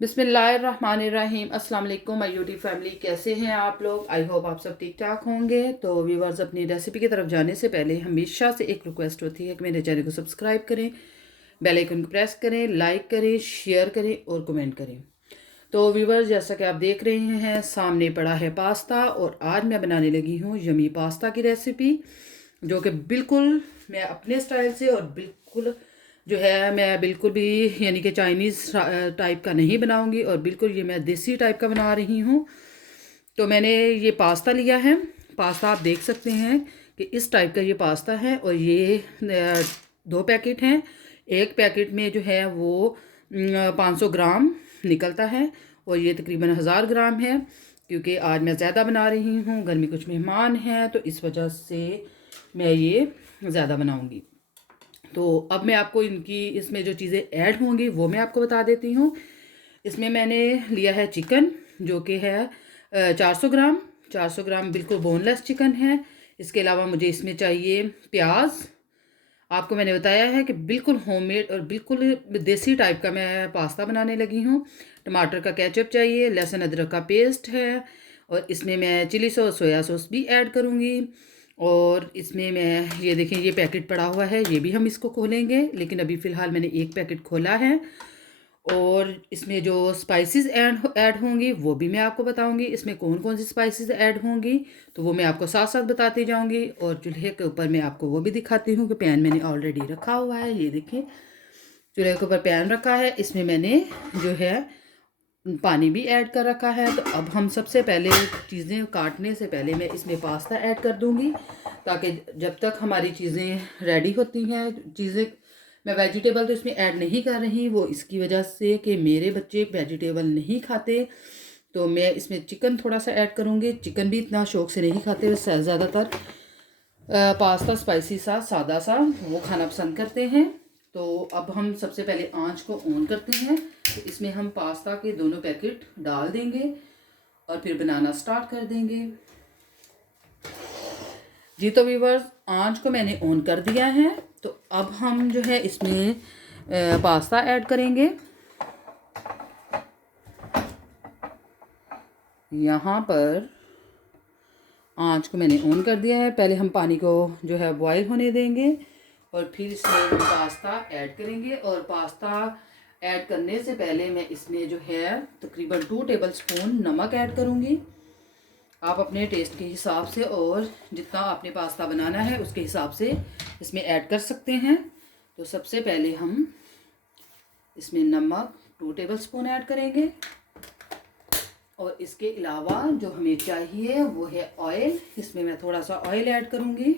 बिस्मिल्लाहिर्रहमानिर्रहीम। अस्सलाम वालेकुम माय यूट्यूब फैमिली, कैसे हैं आप लोग। आई होप आप सब ठीक ठाक होंगे। तो व्यूवर्स, अपनी रेसिपी की तरफ जाने से पहले हमेशा से एक रिक्वेस्ट होती है कि मेरे चैनल को सब्सक्राइब करें, बेल आइकन को प्रेस करें, लाइक करें, शेयर करें और कमेंट करें। तो व्यूवर्स, जैसा कि आप देख रहे हैं सामने पड़ा है पास्ता, और आज मैं बनाने लगी हूँ यमी पास्ता की रेसिपी, जो कि बिल्कुल मैं अपने स्टाइल से और बिल्कुल जो है मैं बिल्कुल भी यानी कि चाइनीज़ टाइप का नहीं बनाऊंगी, और बिल्कुल ये मैं देसी टाइप का बना रही हूँ। तो मैंने ये पास्ता लिया है। पास्ता आप देख सकते हैं कि इस टाइप का ये पास्ता है, और ये 2 पैकेट हैं। एक पैकेट में जो है वो 500 ग्राम निकलता है, और ये तकरीबन 1000 ग्राम है। क्योंकि आज मैं ज़्यादा बना रही हूँ, घर में कुछ मेहमान हैं, तो इस वजह से मैं ये ज़्यादा बनाऊँगी। तो अब मैं आपको इनकी इसमें जो चीज़ें ऐड होंगी वो मैं आपको बता देती हूँ। इसमें मैंने लिया है चिकन, जो कि है 400 ग्राम। 400 ग्राम बिल्कुल बोनलेस चिकन है। इसके अलावा मुझे इसमें चाहिए प्याज। आपको मैंने बताया है कि बिल्कुल होममेड और बिल्कुल देसी टाइप का मैं पास्ता बनाने लगी हूँ। टमाटर का केचप चाहिए, लहसुन अदरक का पेस्ट है, और इसमें मैं चिली सॉस, सोया सॉस भी ऐड करूँगी। और इसमें मैं ये देखें, ये पैकेट पड़ा हुआ है, ये भी हम इसको खोलेंगे, लेकिन अभी फ़िलहाल मैंने एक पैकेट खोला है। और इसमें जो स्पाइसेस ऐड होंगी वो भी मैं आपको बताऊंगी। इसमें कौन कौन सी स्पाइसेस ऐड होंगी तो वो मैं आपको साथ साथ बताती जाऊंगी। और चूल्हे के ऊपर मैं आपको वो भी दिखाती हूँ कि पैन मैंने ऑलरेडी रखा हुआ है। ये देखिए, चूल्हे के ऊपर पैन रखा है, इसमें मैंने जो है पानी भी ऐड कर रखा है। तो अब हम सबसे पहले चीज़ें काटने से पहले मैं इसमें पास्ता ऐड कर दूंगी, ताकि जब तक हमारी चीज़ें रेडी होती हैं चीज़ें। मैं वेजिटेबल तो इसमें ऐड नहीं कर रही, वो इसकी वजह से कि मेरे बच्चे वेजिटेबल नहीं खाते। तो मैं इसमें चिकन थोड़ा सा ऐड करूँगी। चिकन भी इतना शौक से नहीं खाते, ज़्यादातर पास्ता स्पाइसी सा, सादा सा वो खाना पसंद करते हैं। तो अब हम सबसे पहले आंच को ऑन करते हैं। तो इसमें हम पास्ता के दोनों पैकेट डाल देंगे और फिर बनाना स्टार्ट कर देंगे। जी तो व्यूवर्स, आंच को मैंने ऑन कर दिया है। तो अब हम जो है इसमें पास्ता ऐड करेंगे। यहाँ पर आंच को मैंने ऑन कर दिया है। पहले हम पानी को जो है बॉईल होने देंगे, और फिर इसमें हम पास्ता ऐड करेंगे। और पास्ता ऐड करने से पहले मैं इसमें जो है तकरीबन 2 टेबलस्पून नमक ऐड करूँगी। आप अपने टेस्ट के हिसाब से और जितना आपने पास्ता बनाना है उसके हिसाब से इसमें ऐड कर सकते हैं। तो सबसे पहले हम इसमें नमक 2 टेबलस्पून ऐड करेंगे, और इसके अलावा जो हमें चाहिए वो है ऑयल। इसमें मैं थोड़ा सा ऑयल ऐड करूँगी।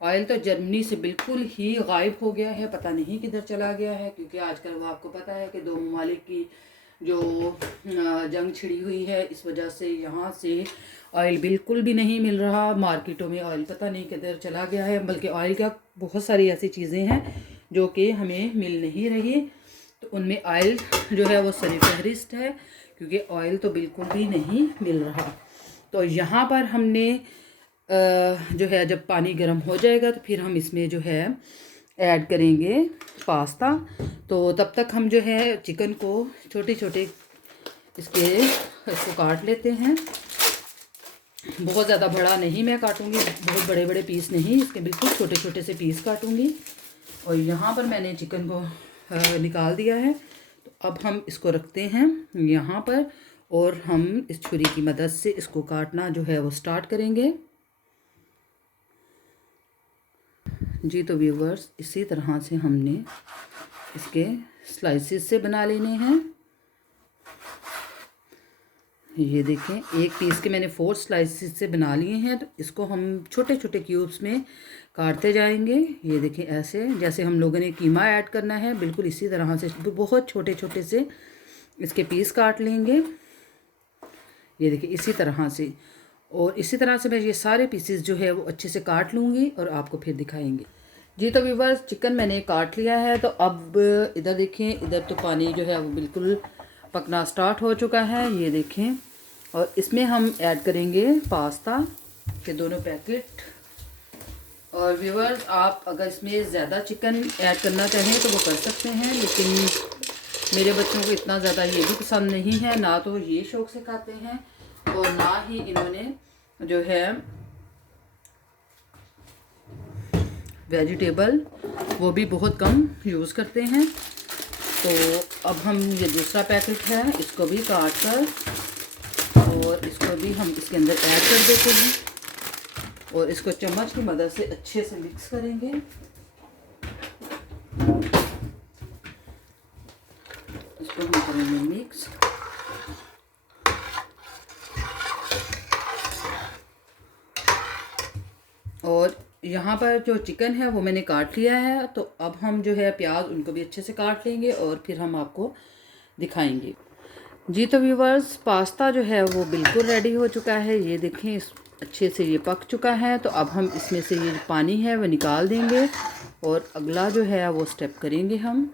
ऑयल तो जर्मनी से बिल्कुल ही गायब हो गया है, पता नहीं किधर चला गया है। क्योंकि आजकल वो आपको पता है कि 2 ममालिक की जो जंग छिड़ी हुई है, इस वजह से यहाँ से ऑयल बिल्कुल भी नहीं मिल रहा। मार्केटों में ऑयल पता नहीं किधर चला गया है, बल्कि ऑयल का बहुत सारी ऐसी चीज़ें हैं जो कि हमें मिल नहीं रही। तो उनमें ऑयल जो है वो सर फहरिस्त है, क्योंकि ऑयल तो बिल्कुल भी नहीं मिल रहा। तो यहाँ पर हमने जो है जब पानी गर्म हो जाएगा तो फिर हम इसमें जो है ऐड करेंगे पास्ता। तो तब तक हम जो है चिकन को छोटे छोटे इसको काट लेते हैं। बहुत ज़्यादा बड़ा नहीं मैं काटूंगी, बहुत बड़े बड़े पीस नहीं, इसके बिल्कुल छोटे छोटे से पीस काटूंगी। और यहाँ पर मैंने चिकन को निकाल दिया है। तो अब हम इसको रखते हैं यहाँ पर, और हम इस छुरी की मदद से इसको काटना जो है वो स्टार्ट करेंगे। जी तो व्यूवर्स, इसी तरह से हमने इसके स्लाइसेस से बना लेने हैं। ये देखें, एक पीस के मैंने 4 स्लाइसेस से बना लिए हैं। तो इसको हम छोटे छोटे क्यूब्स में काटते जाएंगे। ये देखें, ऐसे जैसे हम लोगों ने कीमा ऐड करना है, बिल्कुल इसी तरह से बहुत छोटे छोटे से इसके पीस काट लेंगे। ये देखिए, इसी तरह से, और इसी तरह से मैं ये सारे पीसेस जो है वो अच्छे से काट लूँगी और आपको फिर दिखाएंगे। जी तो व्यूवर्स, चिकन मैंने काट लिया है। तो अब इधर देखें, इधर तो पानी जो है वो बिल्कुल पकना स्टार्ट हो चुका है। ये देखें, और इसमें हम ऐड करेंगे पास्ता के दोनों पैकेट। और व्यूवर्स, आप अगर इसमें ज़्यादा चिकन ऐड करना चाहें तो वो कर सकते हैं, लेकिन मेरे बच्चों को इतना ज़्यादा ये भी पसंद नहीं है, ना तो ये शौक़ से खाते हैं और ना ही इन्होंने जो है वेजिटेबल वो भी बहुत कम यूज़ करते हैं। तो अब हम ये दूसरा पैकेट है इसको भी काट कर और इसको भी हम इसके अंदर ऐड कर देते हैं और इसको चम्मच की मदद से अच्छे से मिक्स करेंगे। इसको हम करेंगे मिक्स। और यहाँ पर जो चिकन है वो मैंने काट लिया है, तो अब हम जो है प्याज उनको भी अच्छे से काट लेंगे और फिर हम आपको दिखाएंगे। जी तो व्यूवर्स, पास्ता जो है वो बिल्कुल रेडी हो चुका है। ये देखें अच्छे से ये पक चुका है। तो अब हम इसमें से ये जो पानी है वो निकाल देंगे और अगला जो है वो स्टेप करेंगे हम।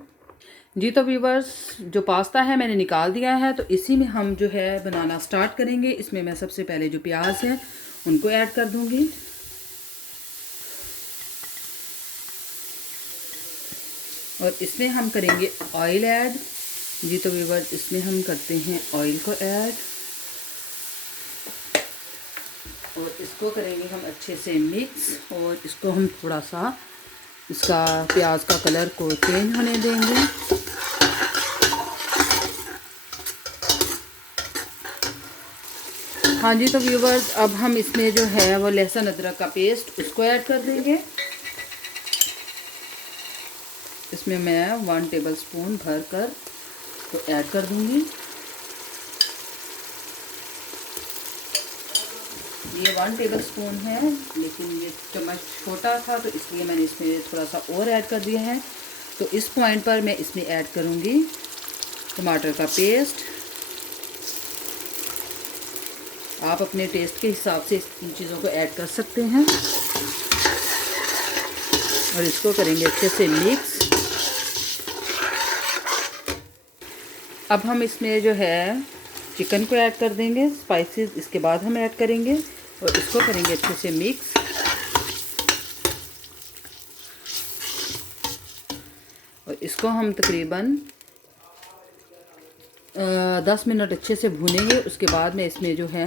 जी तो व्यूवर्स, जो पास्ता है मैंने निकाल दिया है, तो इसी में हम जो है बनाना स्टार्ट करेंगे। इसमें मैं सबसे पहले जो प्याज है उनको ऐड कर दूँगी और इसमें हम करेंगे ऑयल ऐड। जी तो व्यूवर्स, इसमें हम करते हैं ऑयल को ऐड और इसको करेंगे हम अच्छे से मिक्स और इसको हम थोड़ा सा इसका प्याज का कलर को चेंज होने देंगे। हाँ जी तो व्यूवर्स, अब हम इसमें जो है वो लहसुन अदरक का पेस्ट उसको ऐड कर देंगे। इसमें मैं 1 टेबलस्पून भर कर तो ऐड कर दूंगी। ये 1 टेबलस्पून है, लेकिन ये चम्मच छोटा था तो इसलिए मैंने इसमें थोड़ा सा और ऐड कर दिया है। तो इस पॉइंट पर मैं इसमें ऐड करूंगी टमाटर का पेस्ट। आप अपने टेस्ट के हिसाब से इन चीज़ों को ऐड कर सकते हैं और इसको करेंगे अच्छे से मिक्स। अब हम इसमें जो है चिकन को ऐड कर देंगे, स्पाइसेस इसके बाद हम ऐड करेंगे और इसको करेंगे अच्छे से मिक्स। और इसको हम तकरीबन 10 मिनट अच्छे से भूनेंगे। उसके बाद में इसमें जो है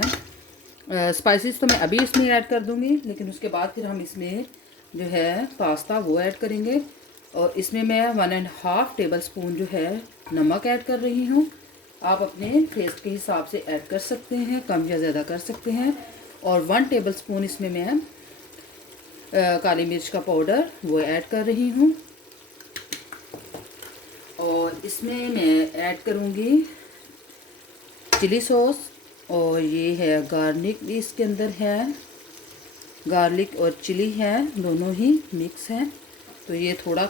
स्पाइसेस तो मैं अभी इसमें ऐड कर दूंगी, लेकिन उसके बाद फिर हम इसमें जो है पास्ता वो ऐड करेंगे और इसमें मैं 1.5 टेबलस्पून जो है नमक ऐड कर रही हूँ। आप अपने टेस्ट के हिसाब से ऐड कर सकते हैं, कम या ज़्यादा कर सकते हैं। और 1 टेबलस्पून इसमें मैं काली मिर्च का पाउडर वो ऐड कर रही हूँ और इसमें मैं ऐड करूँगी चिली सॉस और ये है गार्लिक भी इसके अंदर है। गार्लिक और चिली है, दोनों ही मिक्स हैं। तो ये थोड़ा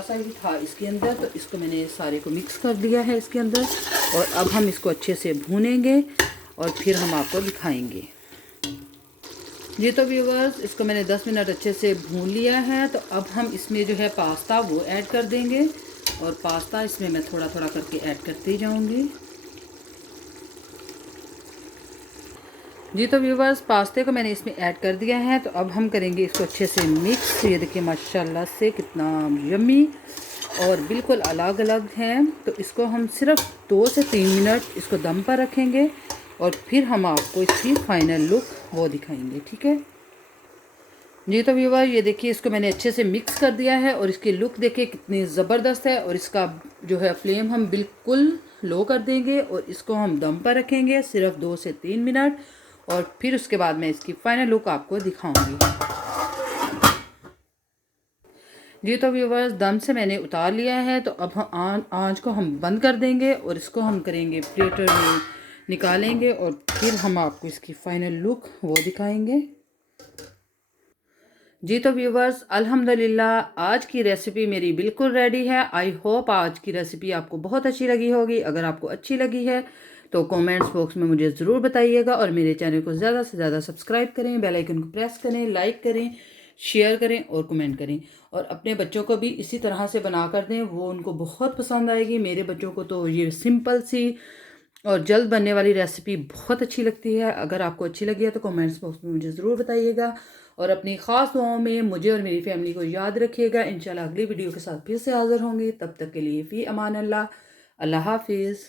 सा ही था इसके अंदर, तो इसको मैंने सारे को मिक्स कर दिया है इसके अंदर। और अब हम इसको अच्छे से भूनेंगे और फिर हम आपको दिखाएंगे। जी तो व्यूवर्स, इसको मैंने 10 मिनट अच्छे से भून लिया है। तो अब हम इसमें जो है पास्ता वो ऐड कर देंगे और पास्ता इसमें मैं थोड़ा थोड़ा करके ऐड करती जाऊंगी। जी तो व्यूवर्स, पास्ते को मैंने इसमें ऐड कर दिया है। तो अब हम करेंगे इसको अच्छे से मिक्स। ये देखिए माशाल्लाह से कितना यम्मी और बिल्कुल अलग अलग है। तो इसको हम सिर्फ 2 से 3 मिनट इसको दम पर रखेंगे और फिर हम आपको इसकी फाइनल लुक वो दिखाएंगे, ठीक है। जी तो व्यूवर, ये देखिए इसको मैंने अच्छे से मिक्स कर दिया है और इसकी लुक देखिए कितनी ज़बरदस्त है। और इसका जो है फ्लेम हम बिल्कुल लो कर देंगे और इसको हम दम पर रखेंगे सिर्फ 2 से 3 मिनट और फिर उसके बाद मैं इसकी फाइनल लुक आपको दिखाऊंगी। जी तो व्यूवर्स, दम से मैंने उतार लिया है। तो अब हम आंच को हम बंद कर देंगे और इसको हम करेंगे प्लेटर में निकालेंगे और फिर हम आपको इसकी फाइनल लुक वो दिखाएंगे। जी तो व्यूवर्स, अल्हम्दुलिल्लाह आज की रेसिपी मेरी बिल्कुल रेडी है। आई होप आज की रेसिपी आपको बहुत अच्छी लगी होगी। अगर आपको अच्छी लगी है तो कमेंट्स बॉक्स में मुझे ज़रूर बताइएगा और मेरे चैनल को ज़्यादा से ज़्यादा सब्सक्राइब करें, बेल आइकन को प्रेस करें, लाइक करें, शेयर करें और कमेंट करें। और अपने बच्चों को भी इसी तरह से बना कर दें, वो उनको बहुत पसंद आएगी। मेरे बच्चों को तो ये सिंपल सी और जल्द बनने वाली रेसिपी बहुत अच्छी लगती है। अगर आपको अच्छी लगी है तो कमेंट्स बॉक्स में मुझे ज़रूर बताइएगा और अपनी ख़ास दुआओं में मुझे और मेरी फैमिली को याद रखिएगा। इंशाल्लाह अगली वीडियो के साथ फिर से हाज़िर होंगी। तब तक के लिए फ़ी अमान अल्लाह। अल्लाह हाफिज़।